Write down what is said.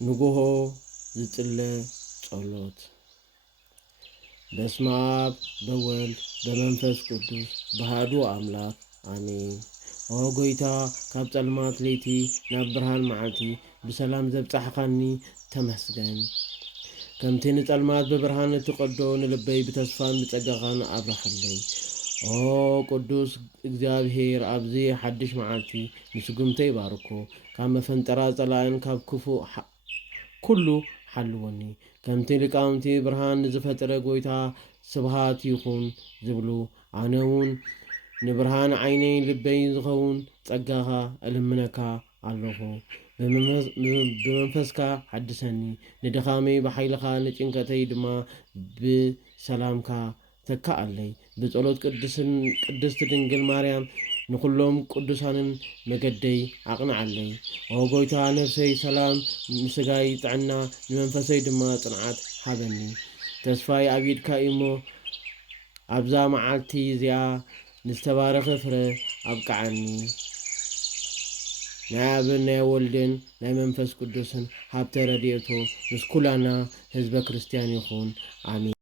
ንጉሆ ዝጽለ ጸሎት በስመ አብ በወልድ በመንፈስ ቅዱስ በአሐዱ አምላክ አሜን። ኦ ጎይታ ካብ ጸልማት ለይቲ ናብ ብርሃን መዓልቲ ብሰላም ዘብጻሕኻኒ ተመስገን። ከምቲ ንጸልማት ብብርሃን እትቐዶ ንልበይ ብተስፋን ብጸጋኻን ኣብረኸለይ። ኦ ቅዱስ እግዚአብሔር ኣብዚ ሓድሽ መዓልቲ ንስጉምተ ይባርኮ ካብ መፈንጠራ ጸላእን ካብ ክፉእ ኩሉ ሓልወኒ። ከምቲ ሊቃውንቲ ብርሃን ንዝፈጠረ ጎይታ ስብሃት ይኹን ዝብሉ ኣነ እውን ንብርሃን ዓይነይ ልበይ ዝኸውን ጸጋኻ እልምነካ ኣለኹ። ብመንፈስካ ሓድሰኒ ንድኻመይ ብሓይልኻ ንጭንቀተይ ድማ ብሰላምካ ተካኣለይ። ብጸሎት ቅድስቲ ድንግል ማርያም ንኩሎም ቅዱሳንን መገደይ ኣቕንዓለይ። ኦ ጎይታ ነፍሰይ ሰላም ንስጋይ ጥዕና ንመንፈሰይ ድማ ጽንዓት ሃበኒ። ተስፋይ ኣብ ኢድካ እሞ ኣብዛ መዓልቲ እዚኣ ንዝተባረኸ ፍረ ኣብቅዓኒ። ናይ ኣብን ናይ ወልድን ናይ መንፈስ ቅዱስን ሃብተ ረድኤቶ ምስ ኩላና ህዝበ ክርስቲያን ይኹን ኣሜን።